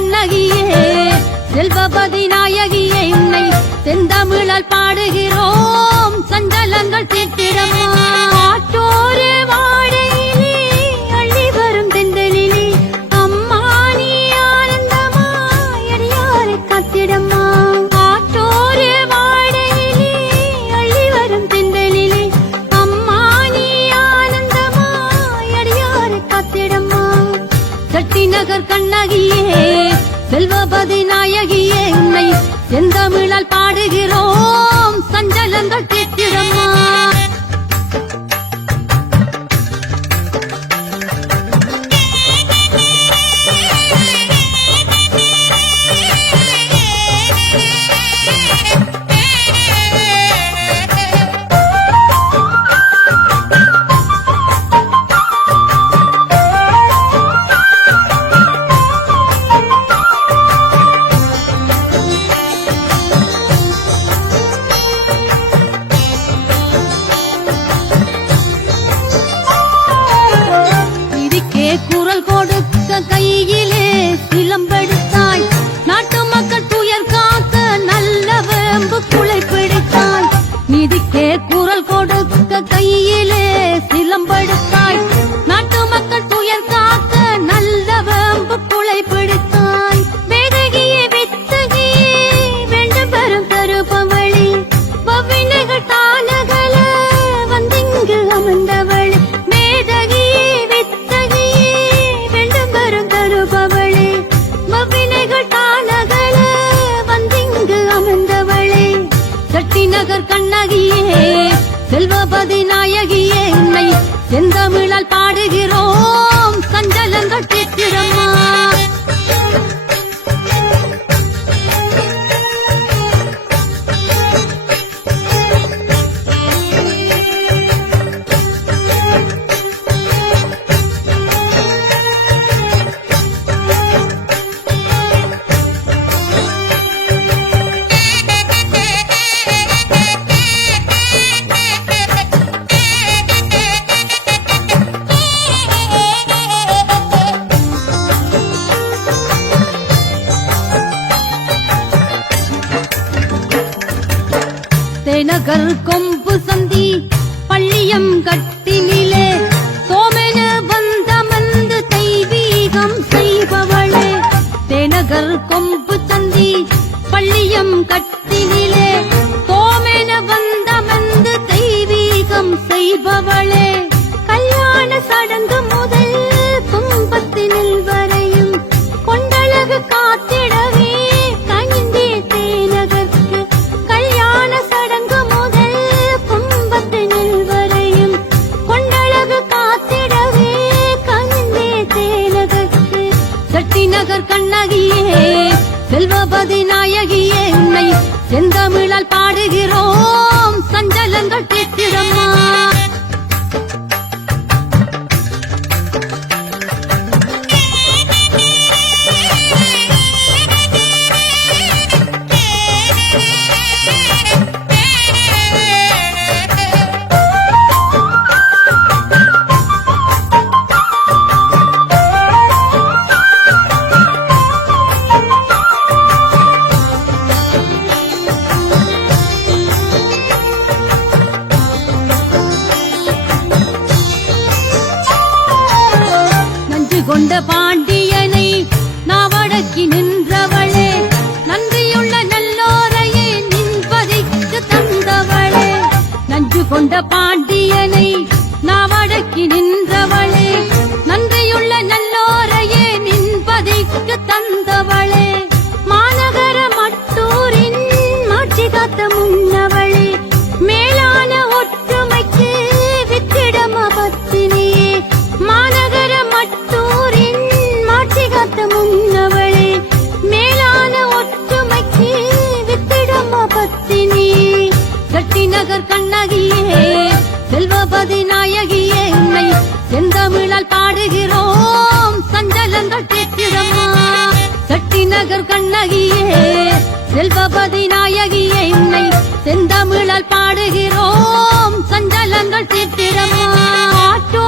கண்ணகியே செல்வபதி நாயகியே உன்னை செந்தமிழால் பாடுகிறோம் சஞ்சலங்கள் தீர்த்திடம்மா. ஆற்றோரே வாடையிலே அள்ளி வரும் தென்றலிலே அம்மா நீ ஆனந்தமாய் அடியாரை காத்திடம்மா. ஆற்றோரே வாடையிலே அள்ளி வரும் தென்றலிலே அம்மா நீ ஆனந்தமாய் அடியாரை காத்திடம்மா. சட்டி நகர் கண்ணகியே செல்வபதி நாயகியே உன்னை செந்தமிழால் பாடுகிறோம் சஞ்சலங்கள் தீர்த்திடம்மா. குரல் கொடுக்க கையிலே சிலம்பெடுத்தாய் நாட்டு மக்கள் துயர் காக்க நல்ல வேம்பு குலை பிடித்தாய். நீதிக்கே குரல் கொடுக்க கையிலே சிலம்பெடுத்தாய் நாட்டு மக்கள் துயர் காக்க நல்ல வேம்பு குலை பிடித்தாய். வேதகியே வித்தகியே வேண்டும் பெரும் தருபவழி பவினைகள் தானகல வந்திங்கு அமர்ந்தவள். நகர் கண்ணகியே செல்வபதி நாயகியே உன்னை செந்தமிழால் பாடுகிறோம் சஞ்சலங்கள் தீர்த்திடம்மா. நகர் கொம்பு சந்தி பள்ளியம் கட்டினிலே தோமென வந்தமர்ந்து தெய்வீகம் செய்பவளே. தேநகர் கொம்பு சந்தி பள்ளியம் கட்டினிலே தோமென வந்தமர்ந்து தெய்வீகம் செய்பவளே. கல்யாண சடங்கு முதல் கும்பத்தினில் வரையும் கொண்டழகு காத்திடவே கனிந்தே தேநகர்க்கு. கல்யாண சடங்கு முதல் கும்பத்தினில் வரையும் கொண்டழகு காத்திடவே கனிந்தே தேநகர்க்கு. சட்டி நகர் கண்ணகியே செல்வபதி நாயகியே உன்னை செந்தமிழால் பாடுகிறோம் சஞ்சலங்கள் தீர்த்திடம்மா. கொண்ட பாண்டியனை நாவடக்கி நின்றவளே நன்றியுள்ள நல்லோரையே நின்பதிக்கு தந்தவளே. நஞ்சு கொண்ட பாண்டியனை நாவடக்கி நின்றவளே நன்றியுள்ள நல்லோரையே நின்பதிக்கு தந்தவளே. மாநகர மட்டூரின் மாட்சி காத்த முன்னவளே மேலான ஒற்றுமைக்கு வித்திடம பத்தினியே. மாநகர மட்டூரின் மாட்சி காத்த முன்னவளே மேலான ஒற்றுமைக்கு வித்திடம பத்தினியே. சட்டி நகர் கண்ணகியே செல்வபதி நாயகியே உன்னை செந்தமிழால் பாடுகிறோம் சஞ்சலங்கள் தீர்த்திடம்மா. சட்டி நகர் கண்ணகியே செல்வபதி நாயகியே உன்னை செந்தமிழால் பாடுகிறோம் சஞ்சலங்கள் தீர்த்திடம்மா. ஆற்றோ